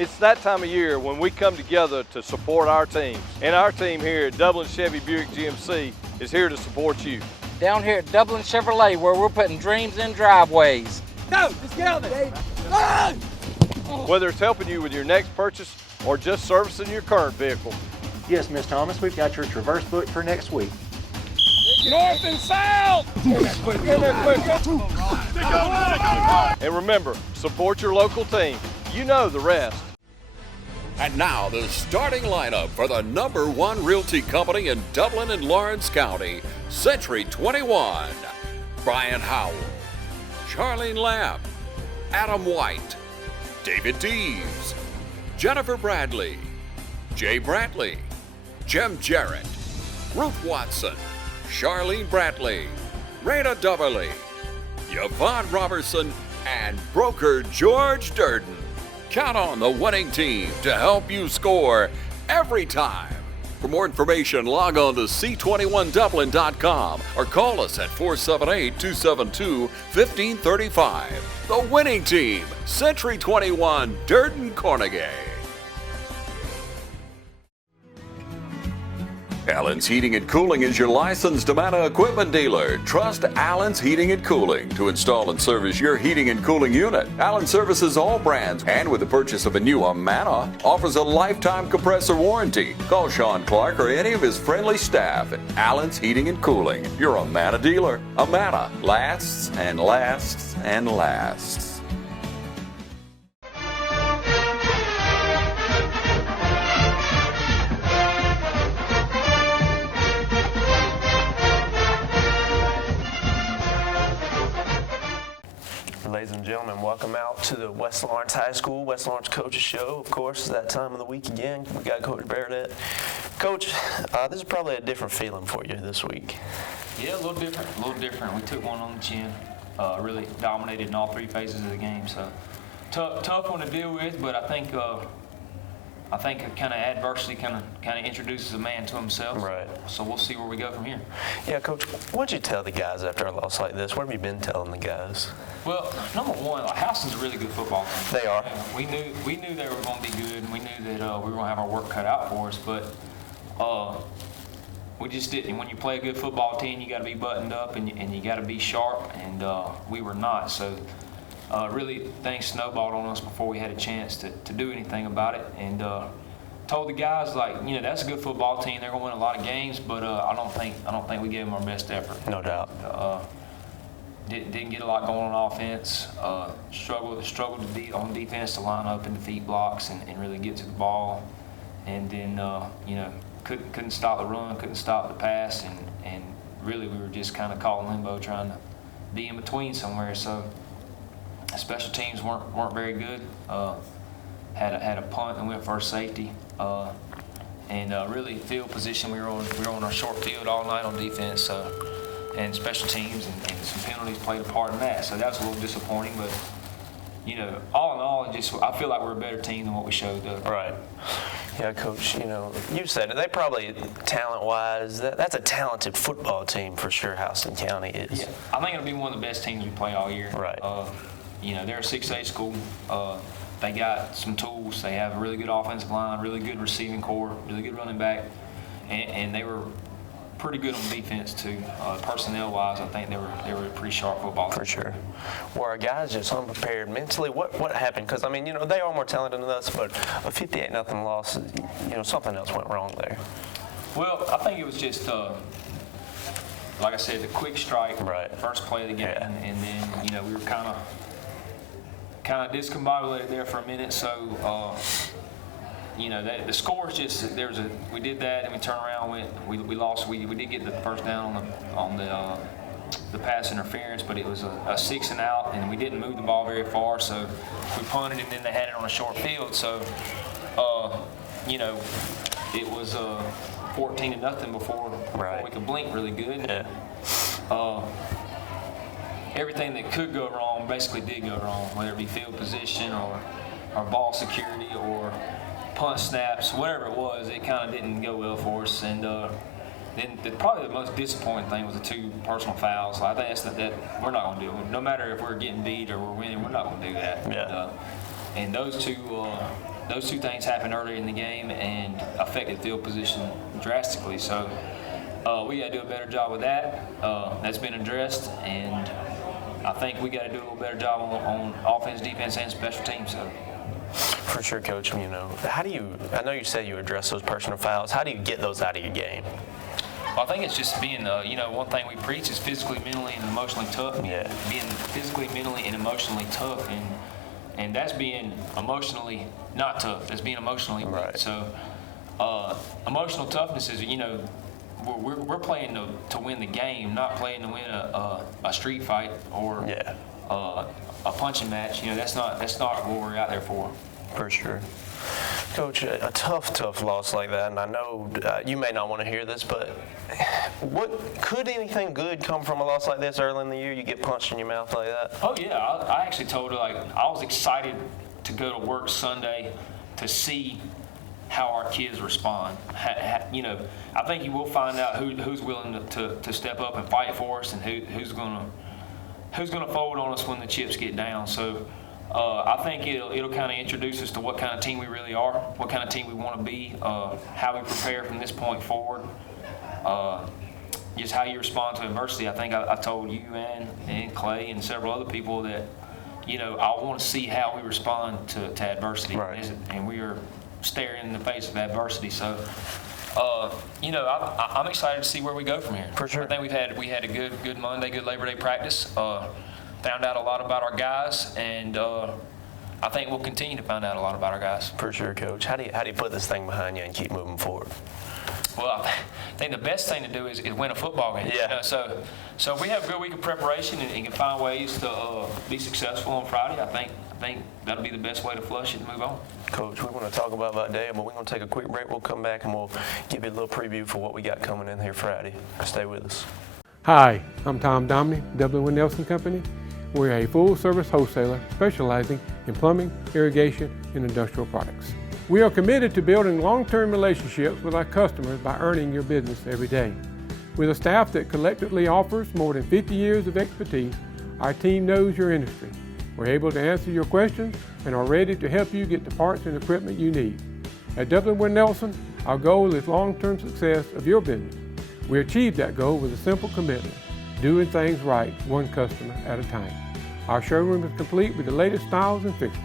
It's that time of year when we come together to support our teams. And our team here at Dublin Chevy Buick GMC is here to support you. Down here at Dublin Chevrolet, where we're putting dreams in driveways. Go! Let's get on there! Whether it's helping you with your next purchase or just servicing your current vehicle. Yes, Miss Thomas, we've got your Traverse booked for next week. North and south! And remember, support your local team. You know the rest. And now the starting lineup for the #1 realty company in Dublin and Lawrence County, Century 21. Brian Howell, Charlene Lamb, Adam White, David Deves, Jennifer Bradley, Jay Brantley, Jim Jarrett, Ruth Watson, Charlene Brantley, Raina Duberly, Yvonne Robertson, and broker George Durden. Count on the winning team to help you score every time. For more information, log on to c21dublin.com or call us at 478-272-1535. The winning team, Century 21, Durden Cornegay. Allen's Heating and Cooling is your licensed Amana equipment dealer. Trust Allen's Heating and Cooling to install and service your heating and cooling unit. Allen services all brands, and with the purchase of a new Amana, offers a lifetime compressor warranty. Call Sean Clark or any of his friendly staff at Allen's Heating and Cooling, your Amana dealer. Amana lasts and lasts and lasts. Ladies and gentlemen, welcome out to the West Lawrence High School, West Lawrence Coaches Show. Of course, that time of the week again. We got Coach Bernadette. Coach, this is probably a different feeling for you this week. Yeah, a little different. We took one on the chin, really dominated in all three phases of the game. So tough one to deal with, but I think kind of adversity kind of introduces a man to himself. Right. So we'll see where we go from here. Yeah, Coach, what'd you tell the guys after a loss like this? What have you been telling the guys? Well, number one, Houston's a really good football team. They are. We knew they were going to be good, and we knew that we were going to have our work cut out for us, but we just didn't. When you play a good football team, you got to be buttoned up and you got to be sharp, and we were not. So really things snowballed on us before we had a chance to do anything about it, and told the guys, that's a good football team. They're going to win a lot of games, but I don't think we gave them our best effort. No doubt. Didn't get a lot going on offense. Struggled on defense to line up and defeat blocks and really get to the ball, and then couldn't stop the run, couldn't stop the pass, and really we were just kind of caught in limbo trying to be in between somewhere. So special teams weren't very good. Had a punt and went for a safety, and really field position we were on our short field all night on defense. And special teams and some penalties played a part in that. So that was a little disappointing, but all in all, I feel like we're a better team than what we showed. Right. Yeah, Coach, you said it. They probably, talent-wise, that's a talented football team for sure, Houston County is. Yeah, I think it'll be one of the best teams we play all year. Right. They're a 6A school. They got some tools. They have a really good offensive line, really good receiving core, really good running back, and they were pretty good on defense too. Personnel-wise, I think they were a pretty sharp football team. For sure. Were our guys just unprepared mentally? What happened? Because they are more talented than us, but a 58-0 loss, something else went wrong there. Well, I think it was just, like I said, the quick strike, right. First play of the game, yeah. And then we were kind of discombobulated there for a minute. So. The score is just we did that and we turned around, we lost. We did get the first down on the pass interference, but it was a 6 and out, and we didn't move the ball very far, so we punted, and then they had it on a short field. So it was 14-0 before we could blink really good. Yeah. Everything that could go wrong basically did go wrong, whether it be field position or ball security or punt snaps, whatever it was, it kind of didn't go well for us. And then probably the most disappointing thing was the 2 personal fouls. I think that's that we're not going to do it. No matter if we're getting beat or we're winning, we're not going to do that. Yeah. And those two those two things happened earlier in the game and affected field position drastically. So we got to do a better job with that. That's been addressed, and I think we got to do a little better job on offense, defense, and special teams. So. For sure, Coach. You know, I know you said you address those personal fouls. How do you get those out of your game? Well, I think it's just being, one thing we preach is physically, mentally, and emotionally tough. Yeah. Being physically, mentally, and emotionally tough, and that's being emotionally not tough. That's being emotionally weak. Right. So, emotional toughness is, we're playing to win the game, not playing to win a street fight or a punching match. That's not what we're out there for. For sure. Coach, a tough loss like that, and I know you may not want to hear this, but could anything good come from a loss like this early in the year? You get punched in your mouth like that? Oh yeah, I actually told her, I was excited to go to work Sunday to see how our kids respond. I think you will find out who's willing to step up and fight for us, and who's gonna fold on us when the chips get down. So. I think it'll kind of introduce us to what kind of team we really are, what kind of team we want to be, how we prepare from this point forward, just how you respond to adversity. I think I told you and Clay and several other people that, I want to see how we respond to adversity. Right. And we are staring in the face of adversity. So, I'm excited to see where we go from here. For sure. I think we had a good Monday, good Labor Day practice. Found out a lot about our guys, and I think we'll continue to find out a lot about our guys. For sure, Coach. How do you put this thing behind you and keep moving forward? Well, I think the best thing to do is win a football game. Yeah. So if we have a good week of preparation and can find ways to be successful on Friday, I think that'll be the best way to flush it and move on. Coach, we want to talk about that day, but we're going to take a quick break. We'll come back and we'll give you a little preview for what we got coming in here Friday. Stay with us. Hi, I'm Tom Domney, W. Nelson Company. We're a full-service wholesaler specializing in plumbing, irrigation, and industrial products. We are committed to building long-term relationships with our customers by earning your business every day. With a staff that collectively offers more than 50 years of expertise, our team knows your industry. We're able to answer your questions and are ready to help you get the parts and equipment you need. At W. Nelson, our goal is long-term success of your business. We achieve that goal with a simple commitment: doing things right, one customer at a time. Our showroom is complete with the latest styles and fixtures.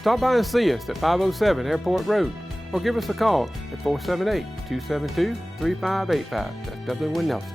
Stop by and see us at 507 Airport Road, or give us a call at 478-272-3585. That's W. Nelson.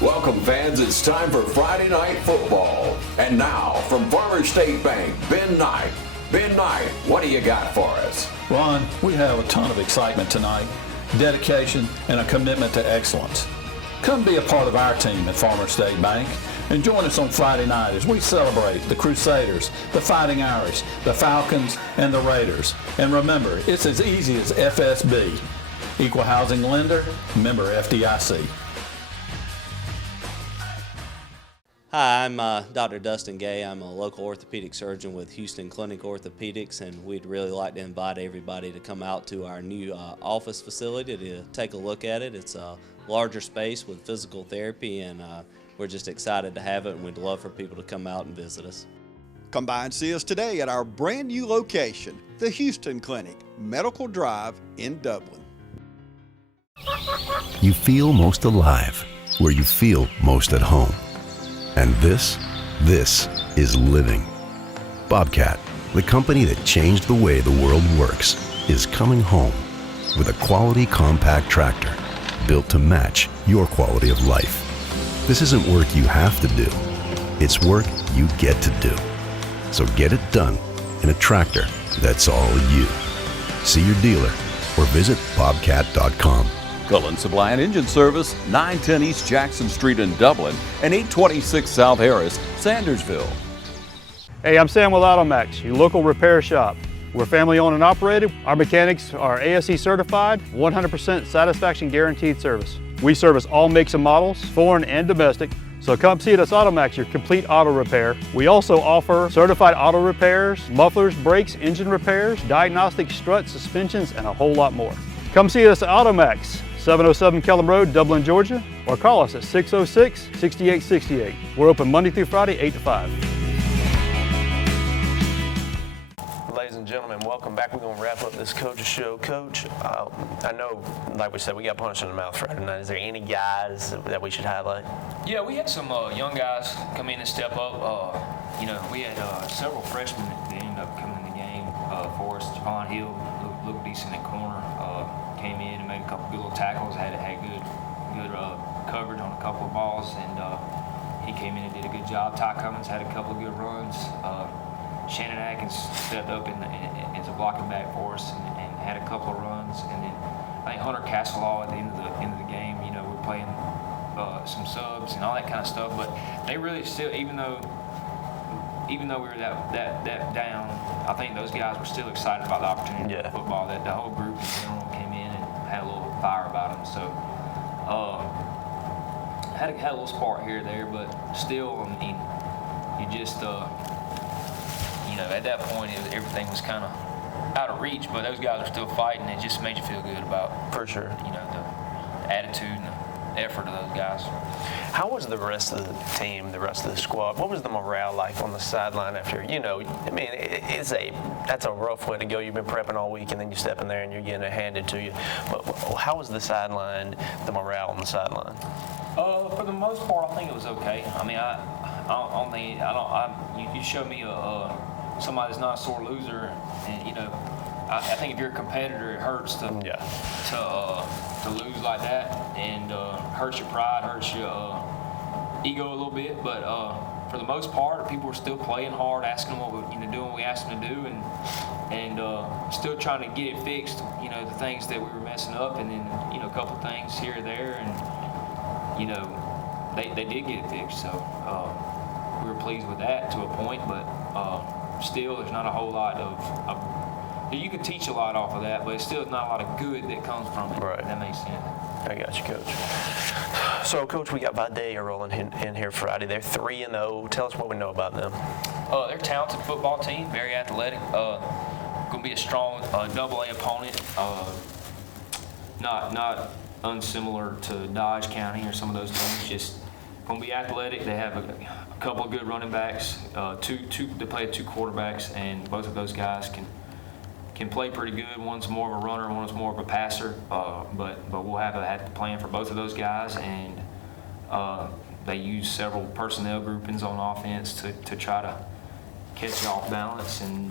Welcome, fans. It's time for Friday Night Football. And now, from Farmers State Bank, Ben Knight. Ben Knight, what do you got for us? Ron, we have a ton of excitement tonight, dedication, and a commitment to excellence. Come be a part of our team at Farmers State Bank and join us on Friday night as we celebrate the Crusaders, the Fighting Irish, the Falcons, and the Raiders. And remember, it's as easy as FSB. Equal Housing Lender, member FDIC. Hi, I'm Dr. Dustin Gay. I'm a local orthopedic surgeon with Houston Clinic Orthopedics, and we'd really like to invite everybody to come out to our new office facility to take a look at it. It's a larger space with physical therapy, and we're just excited to have it, and we'd love for people to come out and visit us. Come by and see us today at our brand new location, the Houston Clinic, Medical Drive in Dublin. You feel most alive where you feel most at home. And this is living. Bobcat, the company that changed the way the world works, is coming home with a quality compact tractor built to match your quality of life. This isn't work you have to do. It's work you get to do. So get it done in a tractor that's all you. See your dealer or visit bobcat.com. Cullen Supply and Engine Service, 910 East Jackson Street in Dublin and 826 South Harris, Sandersville. Hey, I'm Sam with Automax, your local repair shop. We're family owned and operated. Our mechanics are ASE certified, 100% satisfaction guaranteed service. We service all makes and models, foreign and domestic. So come see us at Automax, your complete auto repair. We also offer certified auto repairs, mufflers, brakes, engine repairs, diagnostics, struts, suspensions, and a whole lot more. Come see us at Automax, 707 Kellum Road, Dublin, Georgia, or call us at 606-6868. We're open Monday through Friday, 8 to 5. and gentlemen, welcome back. We're going to wrap up this Coach's Show. Coach, I know, like we said, we got punched in the mouth Friday night. Is there any guys that we should highlight? Yeah, we had some young guys come in and step up. We had several freshmen that ended up coming in the game for us. Javon Hill looked decent at corner. Came in and made a couple good little tackles. Had good coverage on a couple of balls, and he came in and did a good job. Ty Cummins had a couple of good runs. Shannon Atkins stepped up as a blocking back for us and had a couple of runs. And then I think Hunter Castleall at the end of the game, we're playing some subs and all that kind of stuff. But they really still, even though we were that down, I think those guys were still excited about the opportunity of football. That the whole group in general came in and had a little fire about them. So had a little spark here or there, but still, I mean, you just at that point, everything was kind of out of reach, but those guys are still fighting. It just made you feel good about, for sure, the attitude and the effort of those guys. How was the rest of the team, the rest of the squad? What was the morale like on the sideline after, that's a rough way to go. You've been prepping all week, and then you step in there and you're getting it handed to you. But how was the sideline, the morale on the sideline? For the most part, I think it was okay. I mean, you show me somebody that's not a sore loser, and I think if you're a competitor, it hurts to lose like that, and hurts your pride, hurts your ego a little bit. But for the most part, people were still playing hard, asking what doing what we asked them to do, and still trying to get it fixed. The things that we were messing up, and then a couple things here or there, and they did get it fixed. So we were pleased with that to a point, but still, there's not a whole lot of you can teach a lot off of that, but it's still not a lot of good that comes from it. Right. If that makes sense. I got you, Coach. So, Coach, we got Vidalia rolling in here Friday. They're 3-0. Tell us what we know about them. They're a talented football team, very athletic. Going to be a strong AA opponent. Not unsimilar to Dodge County or some of those teams. Just going to be athletic. They have a couple of good running backs. They play 2 quarterbacks, and both of those guys can play pretty good. One's more of a runner, one's more of a passer. But we'll have a plan for both of those guys, and they use several personnel groupings on offense to try to catch you off balance, and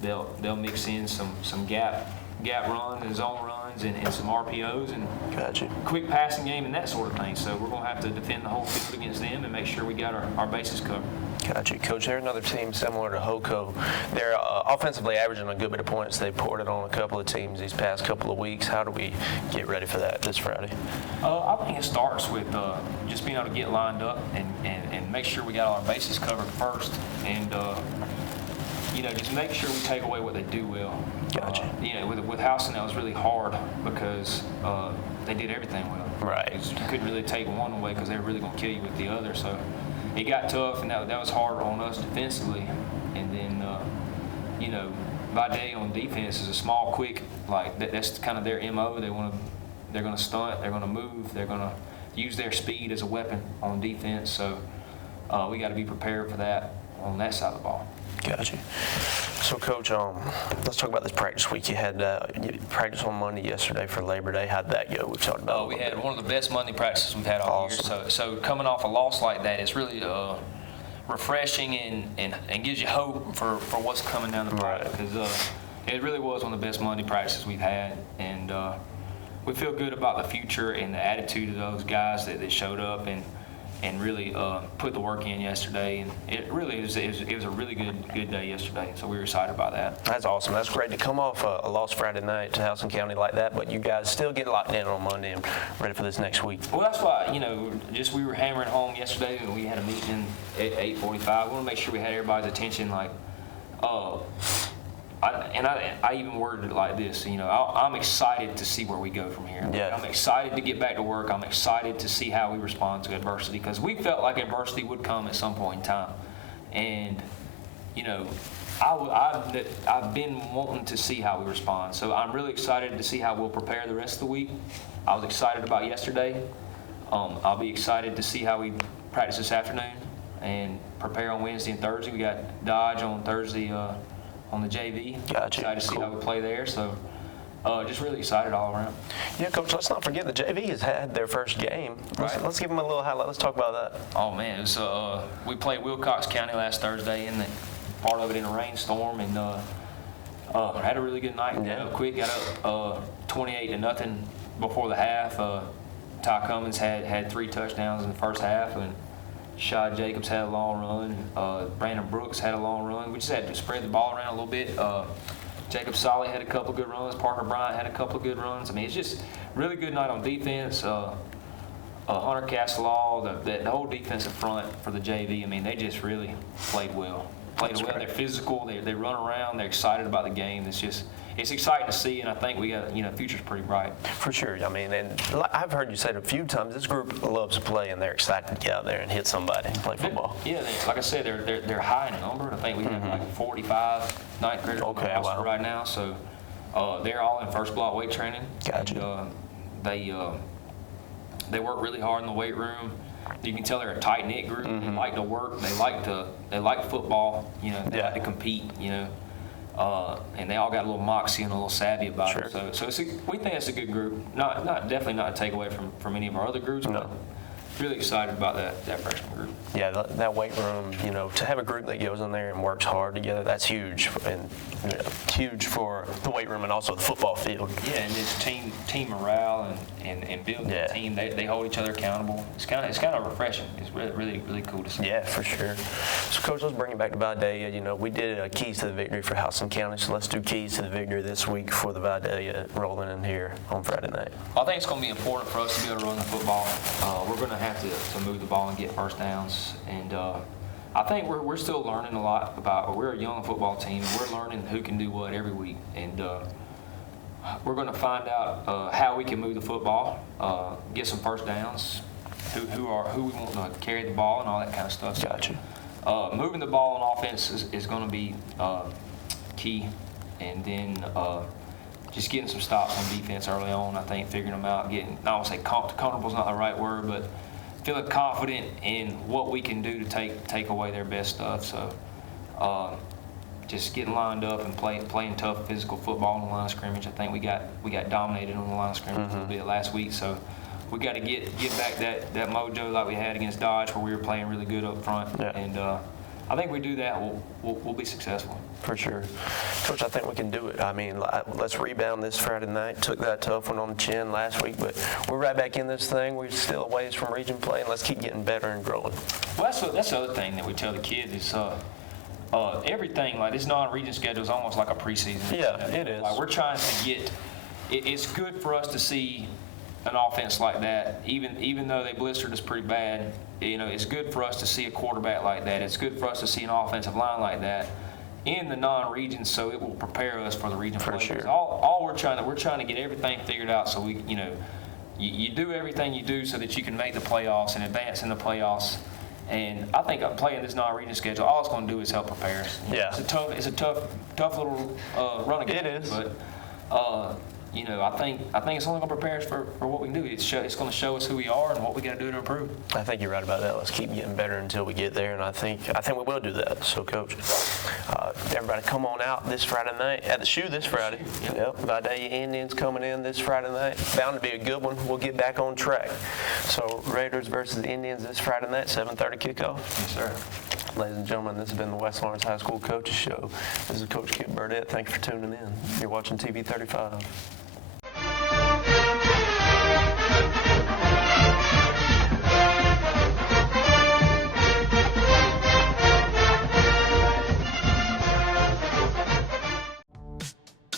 they'll mix in some gap runs and zone runs and some RPOs and quick passing game and that sort of thing. So we're going to have to defend the whole field against them and make sure we got our bases covered. Gotcha. Coach, they're another team similar to Hoco. They're offensively averaging a good bit of points. They've poured it on a couple of teams these past couple of weeks. How do we get ready for that this Friday? I think it starts with just being able to get lined up and make sure we got all our bases covered first, and just make sure we take away what they do well. Gotcha. With Houston, that was really hard because they did everything well. Right. You couldn't really take one away because they were really going to kill you with the other. So it got tough, and that was hard on us defensively. And then, Vidalia on defense is a small, quick, that's kind of their MO. They're going to stunt, they're going to move, they're going to use their speed as a weapon on defense. So we got to be prepared for that on that side of the ball. Gotcha. So, Coach, let's talk about this practice week. You had practice on Monday yesterday for Labor Day. How'd that go? We've talked about. We had one of the best Monday practices we've had all year. So coming off a loss like that, it's really refreshing and gives you hope for what's coming down the pipe. Because it really was one of the best Monday practices we've had, and we feel good about the future and the attitude of those guys that showed up and really put the work in yesterday. And it really was a really good day yesterday, so we were excited about that. That's awesome. That's great to come off a loss Friday night to Houston County like that, but you guys still get locked in on Monday and ready for this next week. Well, that's why, we were hammering home yesterday, and we had a meeting at 8:45. We want to make sure we had everybody's attention, I even worded it like this, I'm excited to see where we go from here. Yeah. I'm excited to get back to work. I'm excited to see how we respond to adversity, because we felt like adversity would come at some point in time. And, I've been wanting to see how we respond. So I'm really excited to see how we'll prepare the rest of the week. I was excited about yesterday. I'll be excited to see how we practice this afternoon and prepare on Wednesday and Thursday. We got Dodge on Thursday on the JV. Gotcha. Excited to see Cool. how we play there. So just really excited all around. Yeah, Coach, let's not forget the JV has had their first game. Let's give them a little highlight. Let's talk about that. Oh, man. It was, we played Wilcox County last Thursday, and part of it in a rainstorm, and had a really good night. Got up quick, got up 28-0 before the half. Ty Cummins had 3 touchdowns in the first half, and Shad Jacobs had a long run. Brandon Brooks had a long run. We just had to spread the ball around a little bit. Jacob Solly had a couple good runs. Parker Bryant had a couple of good runs. I mean, it's just really good night on defense. Hunter Castelaw, the whole defensive front for the JV, I mean, they just really played well. They're physical, they run around, they're excited about the game. It's exciting to see, and I think we got, future's pretty bright. For sure. I mean, and I've heard you say it a few times, this group loves to play, and they're excited to get out there and hit somebody and play football. Yeah, like I said, they're high in number. I think we have like 45 ninth graders on the roster right now, so they're all in first block weight training. Gotcha. And, they work really hard in the weight room. You can tell they're a tight-knit group. They like to work. They like football. They like to compete. And they all got a little moxie and a little savvy about it. So we think it's a good group. Definitely not a takeaway from any of our other groups. No. But really excited about that freshman group. Yeah, that weight room. To have a group that goes in there and works hard together, that's huge, and huge for the weight room and also the football field. Yeah, and it's team morale and building the team. They hold each other accountable. It's kind of refreshing. It's really cool to see. Yeah, for sure. So, Coach, let's bring it back to Vidalia. We did keys to the victory for Houston County, so let's do keys to the victory this week for the Vidalia rolling in here on Friday night. I think it's going to be important for us to be able to run the football. We're going to have to move the ball and get first downs, and I think we're still learning a lot about. We're a young football team. We're learning who can do what every week, and we're going to find out how we can move the football, get some first downs, who we want to carry the ball, and all that kind of stuff. Gotcha. Moving the ball on offense is going to be key, and then just getting some stops on defense early on. I think figuring them out, I don't want to say comfortable is not the right word, but feeling confident in what we can do to take away their best stuff. So just getting lined up and playing tough physical football on the line of scrimmage. I think we got dominated on the line of scrimmage a little bit last week. So we got to get back that mojo like we had against Dodge, where we were playing really good up front. Yeah. And I think we do that, we'll be successful. For sure. Coach, I think we can do it. I mean, let's rebound this Friday night. Took that tough one on the chin last week, but we're right back in this thing. We're still a ways from region play, and let's keep getting better and growing. Well, that's the other thing that we tell the kids is everything, like this non-region schedule is almost like a preseason. Yeah, it is. Like we're trying to get, it's good for us to see an offense like that, even though they blistered us pretty bad. It's good for us to see a quarterback like that. It's good for us to see an offensive line like that in the non-region, so it will prepare us for the region play. Sure. All we're trying to get everything figured out, so we, you do everything you do so that you can make the playoffs and advance in the playoffs. And I think playing this non-region schedule, all it's going to do is help prepare us. Yeah. It's a tough little run again. It is. But I think it's only going to prepare us for what we can do. It's going to show us who we are and what we got to do to improve. I think you're right about that. Let's keep getting better until we get there, and I think we will do that. So, Coach, everybody come on out this Friday night at the shoe this Friday. Yep. Vidalia Indians coming in this Friday night. Bound to be a good one. We'll get back on track. So, Raiders versus the Indians this Friday night, 7:30 kickoff. Yes, sir. Ladies and gentlemen, this has been the West Lawrence High School Coaches Show. This is Coach Kip Burdett. Thank you for tuning in. You're watching TV 35.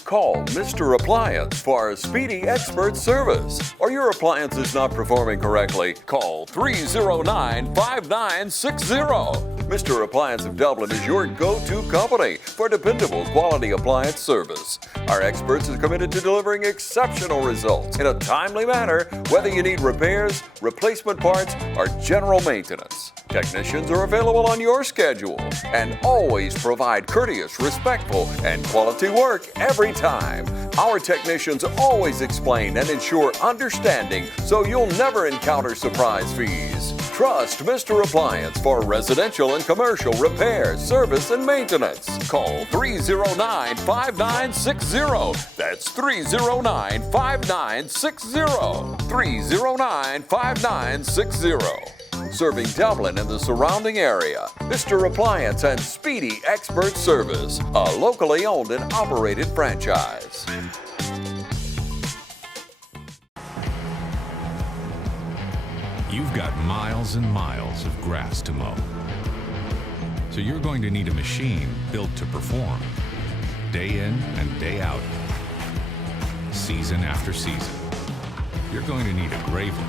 Call Mr. Appliance for speedy expert service. Or your appliance is not performing correctly, call 309-5960. Mr. Appliance of Dublin is your go-to company for dependable quality appliance service. Our experts are committed to delivering exceptional results in a timely manner, whether you need repairs, replacement parts, or general maintenance. Technicians are available on your schedule and always provide courteous, respectful, and quality work every time. Our technicians always explain and ensure understanding so you'll never encounter surprise fees. Trust Mr. Appliance for residential and commercial repair, service, and maintenance. Call 309-5960. That's 309-5960. 309-5960. Serving Dublin and the surrounding area. Mr. Appliance and Speedy Expert Service, a locally owned and operated franchise. You've got miles and miles of grass to mow. So you're going to need a machine built to perform, day in and day out, season after season. You're going to need a Gravely,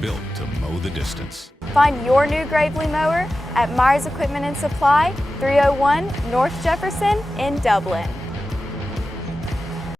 built to mow the distance. Find your new Gravely mower at Myers Equipment and Supply, 301 North Jefferson in Dublin.